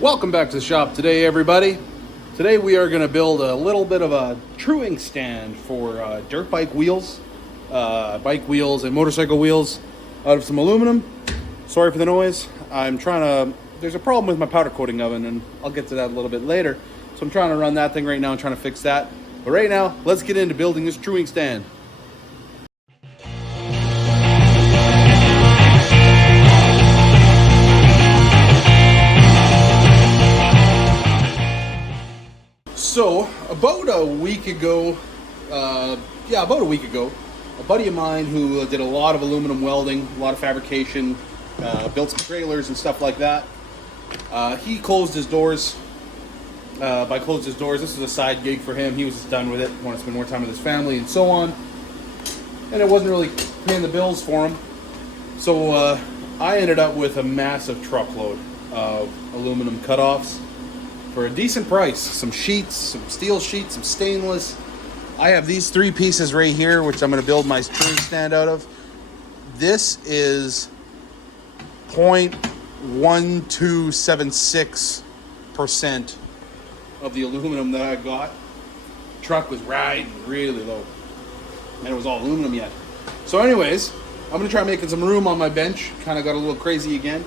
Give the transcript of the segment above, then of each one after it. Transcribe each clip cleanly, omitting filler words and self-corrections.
Welcome back to the shop today, everybody. Today we are going to build a little bit of a truing stand for dirt bike wheels and motorcycle wheels out of some aluminum. Sorry for the noise. There's a problem with my powder coating oven, and I'll get to that a little bit later. So I'm trying to run that thing right now and trying to fix that. But right now, let's get into building this truing stand. So about a week ago, a buddy of mine who did a lot of aluminum welding, a lot of fabrication, built some trailers and stuff like that. He closed his doors. By closed his doors, this is a side gig for him. He was just done with it, wanted to spend more time with his family and so on. And it wasn't really paying the bills for him. So I ended up with a massive truckload of aluminum cutoffs for a decent price. Some sheets, some steel sheets, some stainless. I have these three pieces right here, which I'm going to build my truing stand out of. This is 0.1276% of the aluminum that I got. The truck was riding really low, and it was all aluminum yet. So anyways, I'm going to try making some room on my bench. Kind of got a little crazy again.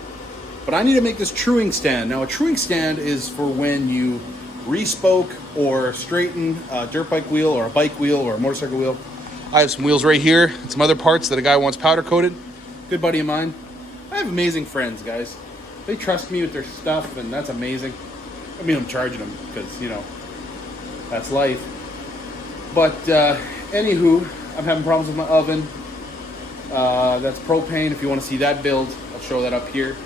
But I need to make this truing stand. Now, a truing stand is for when you re-spoke or straighten a dirt bike wheel or a bike wheel or a motorcycle wheel. I have some wheels right here and some other parts that a guy wants powder coated. Good buddy of mine. I have amazing friends, guys. They trust me with their stuff, and that's amazing. I mean, I'm charging them because, that's life. But anywho, I'm having problems with my oven. That's propane. If you want to see that build, I'll show that up here.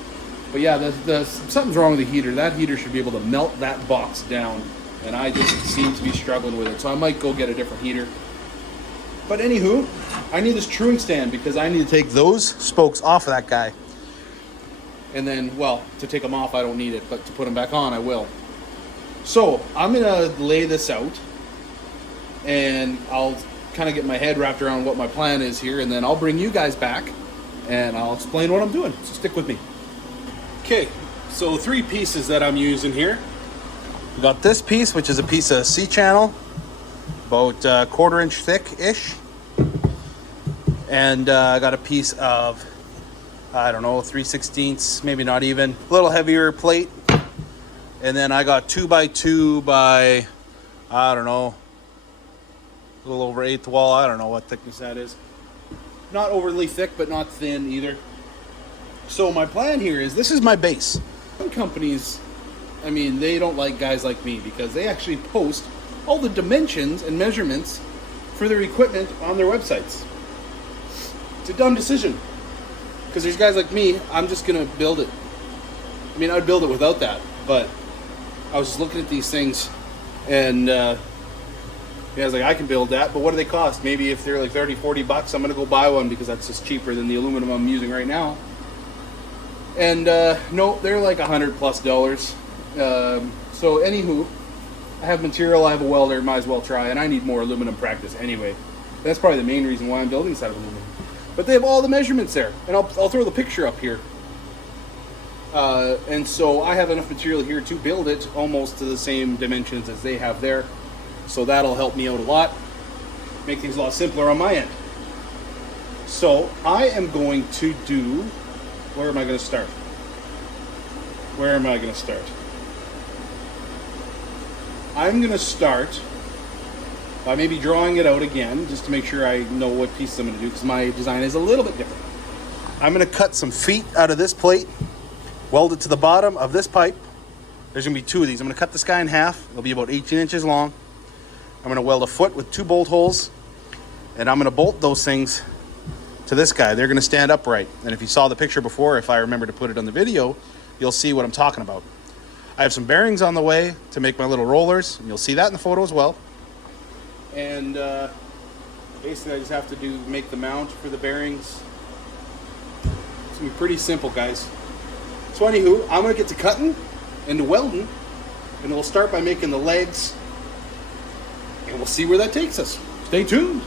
But yeah, something's wrong with the heater. That heater should be able to melt that box down, and I just seem to be struggling with it. So I might go get a different heater. But anywho, I need this truing stand because I need to take those spokes off of that guy. And then, well, to take them off, I don't need it, but to put them back on, I will. So I'm gonna lay this out, and I'll kind of get my head wrapped around what my plan is here, and then I'll bring you guys back, and I'll explain what I'm doing. So stick with me. Okay, so three pieces that I'm using here. We got this piece, which is a piece of C-channel, about a 1/4 inch thick-ish. And I got a piece of, 3/16, maybe not even, a little heavier plate. And then I got 2x2 by, a little over 1/8 wall. I don't know what thickness that is. Not overly thick, but not thin either. So my plan here is, this is my base. Some companies, they don't like guys like me because they actually post all the dimensions and measurements for their equipment on their websites. It's a dumb decision because there's guys like me. I'm just gonna build it. I'd build it without that, but I was just looking at these things, and I was like, I can build that, but what do they cost? Maybe if they're like $30-40, I'm gonna go buy one because that's just cheaper than the aluminum I'm using right now. And no, they're like $100+. So anywho, I have material, I have a welder, might as well try, and I need more aluminum practice anyway. That's probably the main reason why I'm building this out of aluminum. But they have all the measurements there, and I'll throw the picture up here. And so I have enough material here to build it almost to the same dimensions as they have there. So that'll help me out a lot, make things a lot simpler on my end. So I am going to do, where am I going to start? I'm going to start by maybe drawing it out again, just to make sure I know what piece I'm going to do, because my design is a little bit different. I'm going to cut some feet out of this plate, weld it to the bottom of this pipe. There's going to be two of these. I'm going to cut this guy in half. It'll be about 18 inches long. I'm going to weld a foot with 2 bolt holes, and I'm going to bolt those things to this guy. They're going to stand upright. And if you saw the picture before, if I remember to put it on the video, you'll see what I'm talking about. I have some bearings on the way to make my little rollers, and you'll see that in the photo as well. And basically I just have to make the mount for the bearings. It's going to be pretty simple, guys. So anywho, I'm going to get to cutting and to welding, and we'll start by making the legs, and we'll see where that takes us. Stay tuned.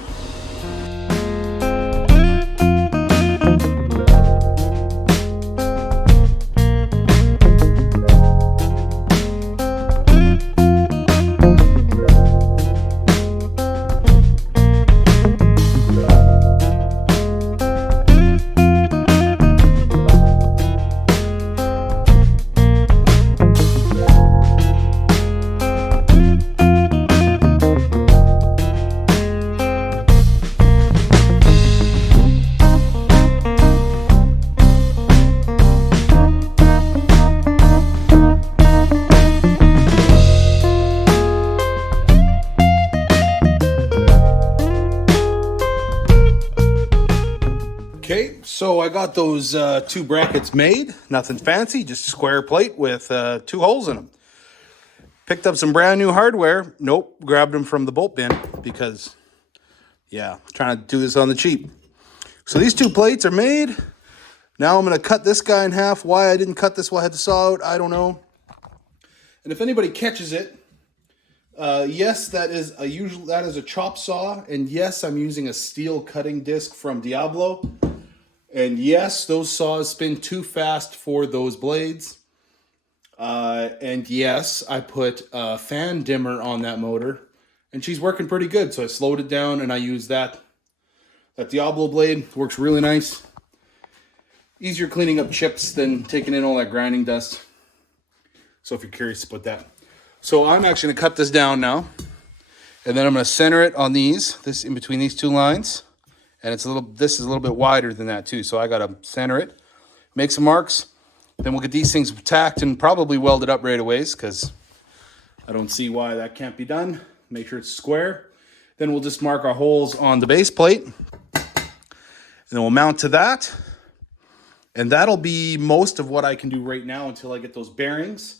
So I got those 2 brackets made. Nothing fancy, just a square plate with 2 holes in them. Picked up some brand new hardware. Nope, grabbed them from the bolt bin because, yeah, trying to do this on the cheap. So these 2 plates are made. Now I'm going to cut this guy in half. Why I didn't cut this while I had to saw out, I don't know. And if anybody catches it, yes, that is a chop saw, and yes, I'm using a steel cutting disc from Diablo, and yes, those saws spin too fast for those blades, and yes, I put a fan dimmer on that motor, and she's working pretty good, so I slowed it down, and I used that Diablo blade. Works really nice. Easier cleaning up chips than taking in all that grinding dust. So if you're curious about that. So I'm actually going to cut this down now. And then I'm going to center it on this in between these 2 lines. And this is a little bit wider than that too. So I got to center it, make some marks. Then we'll get these things tacked and probably welded up right away because I don't see why that can't be done. Make sure it's square. Then we'll just mark our holes on the base plate. And then we'll mount to that. And that'll be most of what I can do right now until I get those bearings.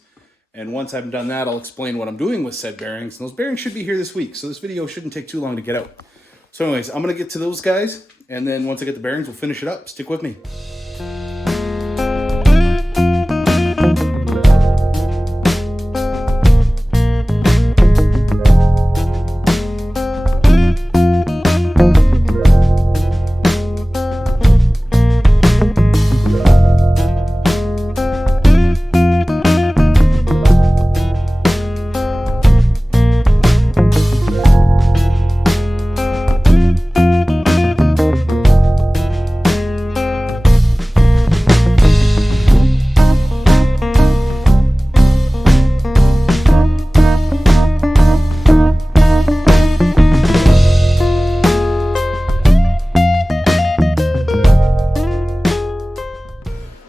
And once I've done that, I'll explain what I'm doing with said bearings. And those bearings should be here this week, so this video shouldn't take too long to get out. So anyways, I'm going to get to those guys, and then once I get the bearings, we'll finish it up. Stick with me.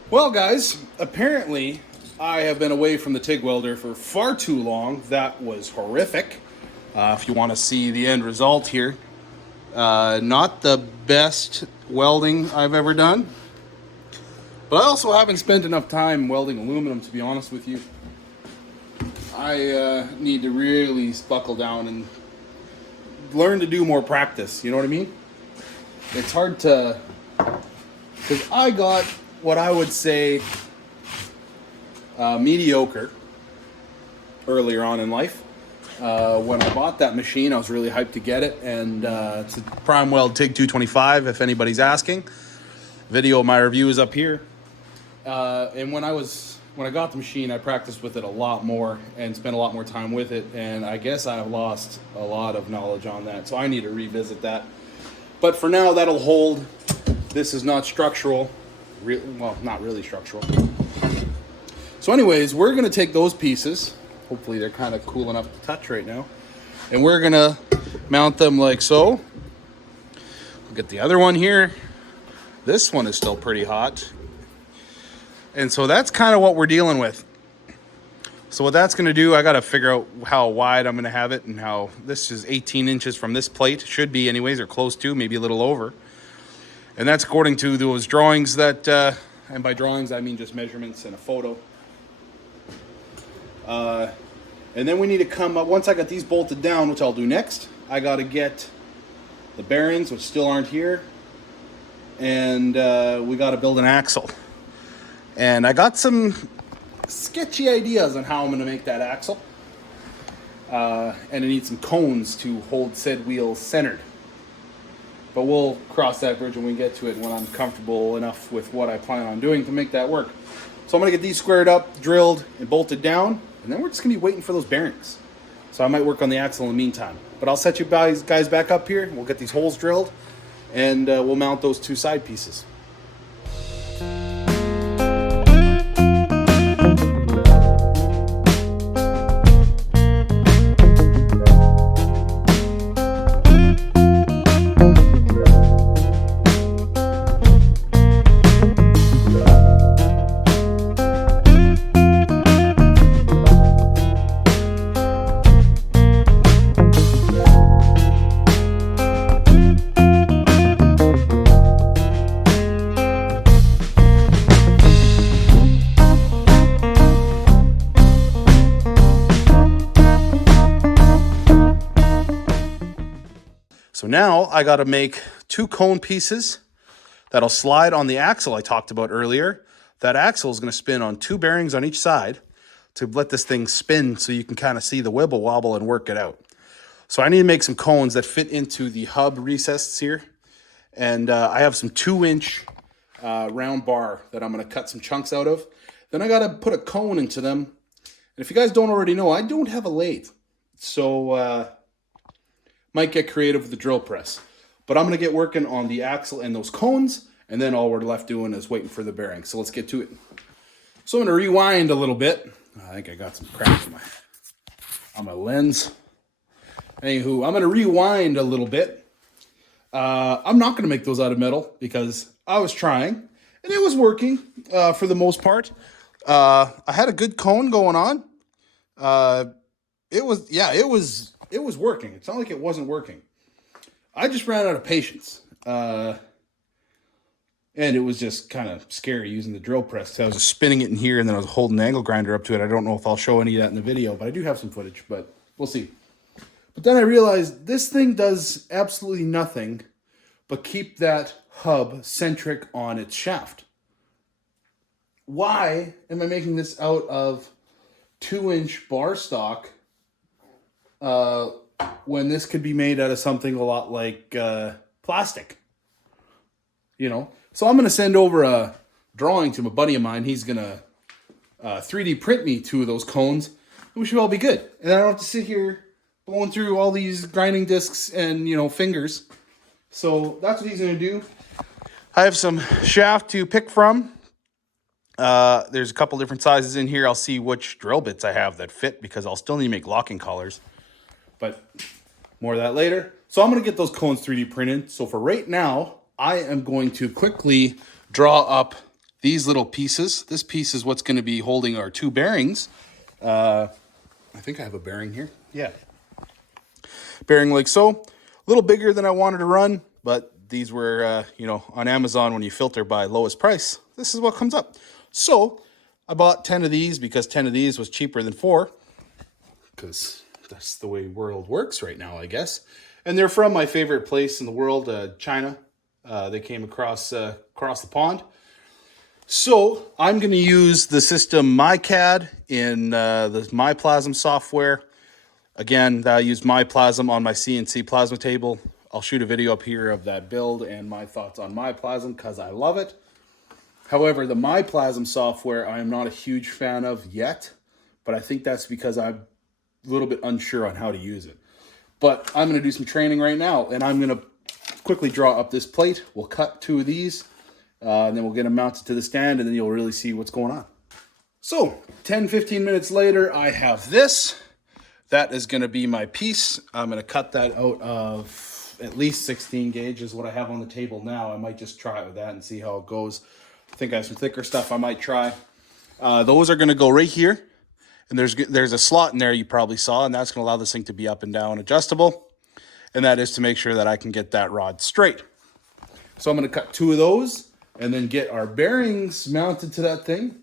Well, guys, apparently I have been away from the TIG welder for far too long. That was horrific. If you want to see the end result here, not the best welding I've ever done, but I also haven't spent enough time welding aluminum, to be honest with you. I need to really buckle down and learn to do more practice, you know what I mean? It's hard to, because I got what I would say mediocre earlier on in life. When I bought that machine, I was really hyped to get it, and it's a Prime Weld TIG 225, if anybody's asking. Video of my review is up here. And when I got the machine, I practiced with it a lot more and spent a lot more time with it, and I guess I've lost a lot of knowledge on that, so I need to revisit that. But for now, that'll hold. This is not structural. Well, not really structural. So anyways, we're going to take those pieces. Hopefully they're kind of cool enough to touch right now. And we're going to mount them like so. We'll get the other one here. This one is still pretty hot. And so that's kind of what we're dealing with. So what that's going to do, I got to figure out how wide I'm going to have it and how this is 18 inches from this plate. Should be anyways, or close to, maybe a little over. And that's according to those drawings that, and by drawings I mean just measurements and a photo. And then we need to come up, once I got these bolted down, which I'll do next, I got to get the bearings, which still aren't here, and we got to build an axle. And I got some sketchy ideas on how I'm going to make that axle. And I need some cones to hold said wheels centered. But we'll cross that bridge when we get to it, when I'm comfortable enough with what I plan on doing to make that work. So I'm going to get these squared up, drilled, and bolted down, and then we're just going to be waiting for those bearings. So I might work on the axle in the meantime. But I'll set you guys back up here, we'll get these holes drilled, and we'll mount those 2 side pieces. now I got to make 2 cone pieces that'll slide on the axle I talked about earlier. That axle is going to spin on 2 bearings on each side to let this thing spin so you can kind of see the wibble wobble and work it out. So I need to make some cones that fit into the hub recesses here. And I have some 2-inch round bar that I'm going to cut some chunks out of. Then I got to put a cone into them. And if you guys don't already know, I don't have a lathe. So might get creative with the drill press. But I'm going to get working on the axle and those cones. And then all we're left doing is waiting for the bearings. So let's get to it. So I'm going to rewind a little bit. I think I got some crap on my lens. Anywho, I'm going to rewind a little bit. I'm not going to make those out of metal because I was trying and it was working for the most part. I had a good cone going on. It was working. It's not like it wasn't working. I just ran out of patience. And it was just kind of scary using the drill press. So I was just spinning it in here and then I was holding the angle grinder up to it. I don't know if I'll show any of that in the video, but I do have some footage, but we'll see. But then I realized this thing does absolutely nothing but keep that hub centric on its shaft. Why am I making this out of 2-inch bar stock when this could be made out of something a lot like plastic? You know? So I'm going to send over a drawing to a buddy of mine. He's going to 3D print me 2 of those cones. And we should all be good. And I don't have to sit here blowing through all these grinding discs and, you know, fingers. So that's what he's going to do. I have some shaft to pick from. There's a couple different sizes in here. I'll see which drill bits I have that fit because I'll still need to make locking collars. But more of that later. So I'm going to get those cones 3D printed. So for right now, I am going to quickly draw up these little pieces. This piece is what's going to be holding our 2 bearings. I think I have a bearing here. Yeah. Bearing like so. A little bigger than I wanted to run, but these were, on Amazon when you filter by lowest price. This is what comes up. So I bought 10 of these because 10 of these was cheaper than 4. Because that's the way the world works right now, I guess. And they're from my favorite place in the world, China. They came across the pond. So I'm going to use the system MyCAD in the MyPlasm software. Again, I used MyPlasm on my CNC plasma table. I'll shoot a video up here of that build and my thoughts on MyPlasm because I love it. However, the MyPlasm software I am not a huge fan of yet, but I think that's because I'm a little bit unsure on how to use it. But I'm going to do some training right now, and I'm going to quickly draw up this plate. We'll cut 2 of these, and then we'll get them mounted to the stand, and then you'll really see what's going on. So 10-15 minutes later, I have this. That is going to be my piece. I'm going to cut that out of at least 16 gauge is what I have on the table now. I might just try it with that and see how it goes. I think I have some thicker stuff I might try. Those are going to go right here. And there's a slot in there you probably saw, and that's going to allow this thing to be up and down adjustable. And that is to make sure that I can get that rod straight. So I'm going to cut 2 of those and then get our bearings mounted to that thing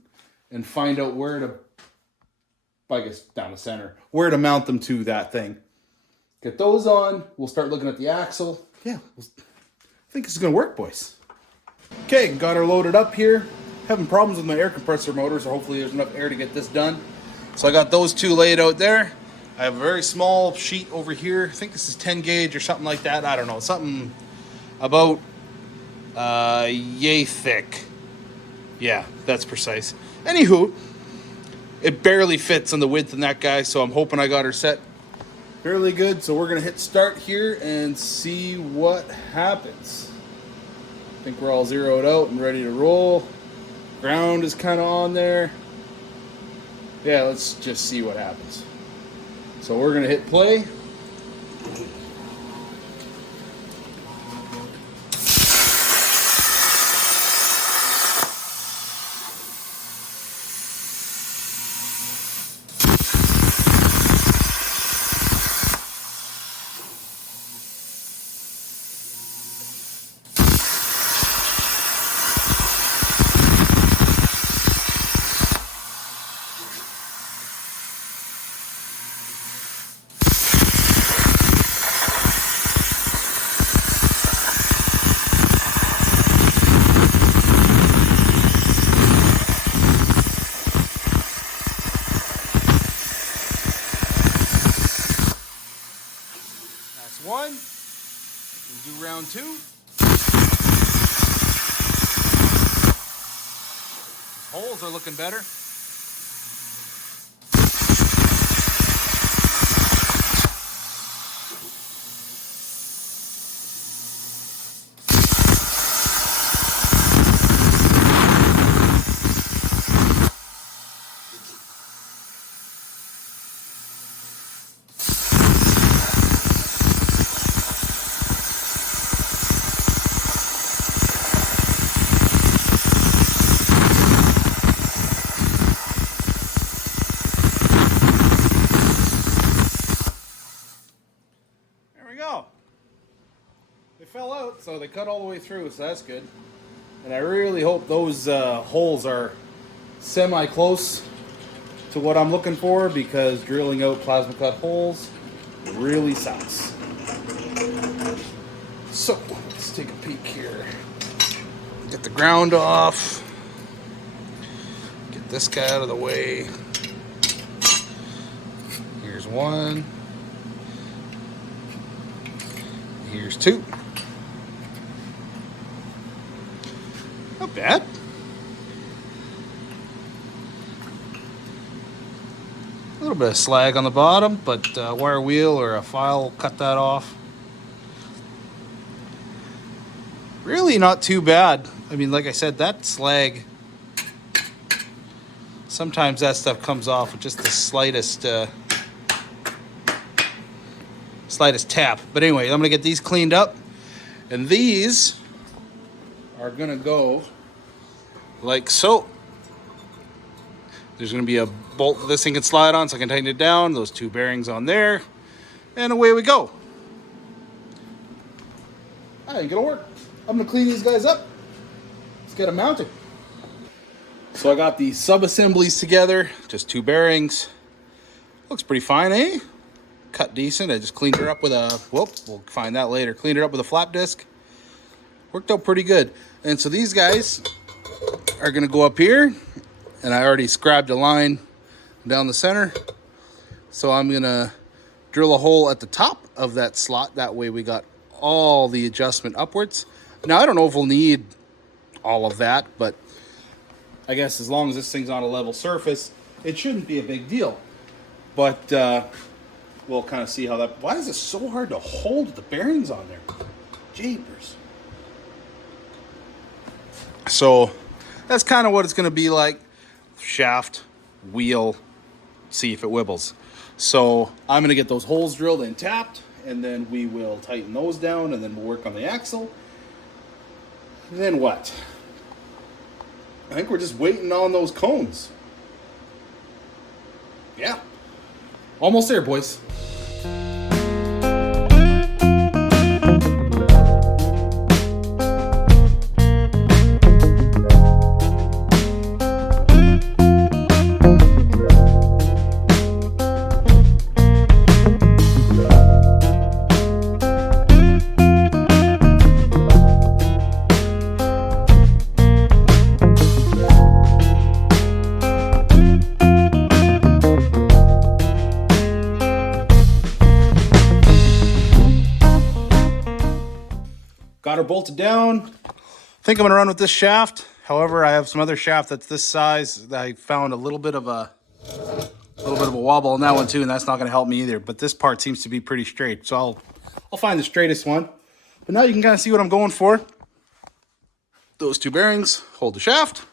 and find out where to, I guess down the center, where to mount them to that thing. Get those on. We'll start looking at the axle. Yeah, I think this is going to work, boys. Okay, got her loaded up here. Having problems with my air compressor motor, so hopefully there's enough air to get this done. So I got those 2 laid out there. I have a very small sheet over here. I think this is 10 gauge or something like that. I don't know. Something about yay thick. Yeah, that's precise. Anywho, it barely fits on the width in that guy, so I'm hoping I got her set fairly good. So we're going to hit start here and see what happens. I think we're all zeroed out and ready to roll. Ground is kind of on there. Yeah, let's just see what happens. So we're going to hit play. one. We'll do round two. Holes are looking better. Go. They fell out, so they cut all the way through, so that's good. And I really hope those holes are semi-close to what I'm looking for, because drilling out plasma cut holes really sucks. So, let's take a peek here. Get the ground off. Get this guy out of the way. Here's one. Here's two. Not bad. A little bit of slag on the bottom, but a wire wheel or a file will cut that off. Really not too bad. I mean, like I said, that slag, sometimes that stuff comes off with just the slightest tap. But anyway, I'm gonna get these cleaned up, and these are gonna go like so. There's gonna be a bolt this thing can slide on, so I can tighten it down. Those two bearings on there, and away we go. I ain't gonna work. I'm gonna clean these guys up. Let's get them mounted. So I got the sub-assemblies together, just two bearings. Looks pretty fine, eh? Cut decent. I just cleaned her up with a, we'll find that later. Cleaned her up with a flap disc. Worked out pretty good. And so these guys are gonna go up here, and I already scribed a line down the center. So I'm gonna drill a hole at the top of that slot. That way we got all the adjustment upwards. Now I don't know if we'll need all of that, but I guess as long as this thing's on a level surface, it shouldn't be a big deal. But we'll kind of see how that... Why is it so hard to hold the bearings on there? Jeepers. So that's kind of what it's going to be like. Shaft, wheel, see if it wibbles. So I'm going to get those holes drilled and tapped, and then we will tighten those down, and then we'll work on the axle. And then what? I think we're just waiting on those cones. Yeah. Almost there, boys. Got her bolted down. I think I'm gonna run with this shaft. However, I have some other shaft that's this size that I found a little bit of a wobble on that one too, and that's not gonna help me either. But this part seems to be pretty straight, so I'll find the straightest one. But now you can kind of see what I'm going for. Those two bearings hold the shaft.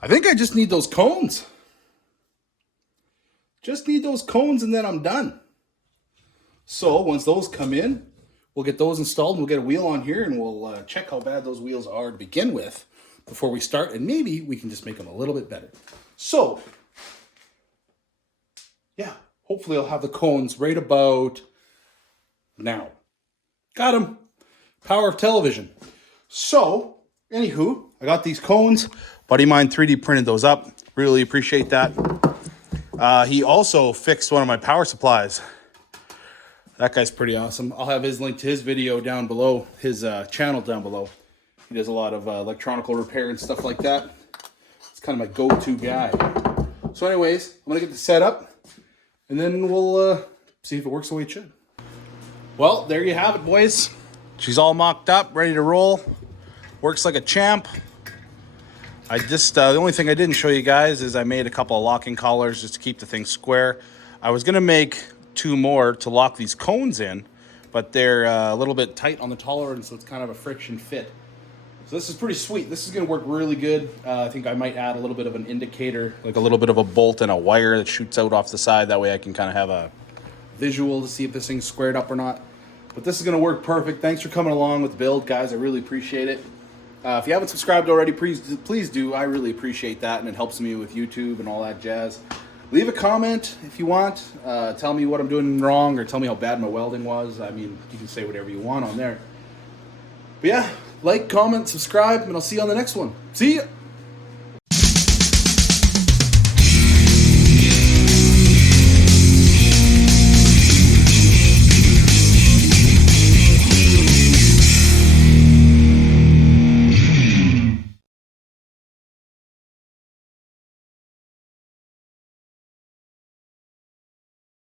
I think I just need those cones. Just need those cones, and then I'm done. So once those come in, we'll get those installed, and we'll get a wheel on here, and we'll check how bad those wheels are to begin with before we start, and maybe we can just make them a little bit better. So, yeah, hopefully I'll have the cones right about now. Got them. Power of television. So, anywho, I got these cones. Buddy of mine 3D printed those up. Really appreciate that. He also fixed one of my power supplies. That guy's pretty awesome. I'll have his link to his video down below, his channel down below. He does a lot of electronical repair and stuff like that. It's kind of my go-to guy. So anyways, I'm going to get this set up, and then we'll see if it works the way it should. Well, there you have it, boys. She's all mocked up, ready to roll. Works like a champ. I just, the only thing I didn't show you guys is I made a couple of locking collars just to keep the thing square. I was going to make 2 more to lock these cones in, but they're a little bit tight on the tolerance, so it's kind of a friction fit. So this is pretty sweet. This is going to work really good. I think I might add a little bit of an indicator, like a little bit of a bolt and a wire that shoots out off the side. That way I can kind of have a visual to see if this thing's squared up or not. But this is going to work perfect. Thanks for coming along with the build, guys. I really appreciate it. If you haven't subscribed already, please do. I really appreciate that, and it helps me with YouTube and all that jazz. Leave a comment if you want. Tell me what I'm doing wrong, or tell me how bad my welding was. I mean, you can say whatever you want on there. But yeah, like, comment, subscribe, and I'll see you on the next one. See ya!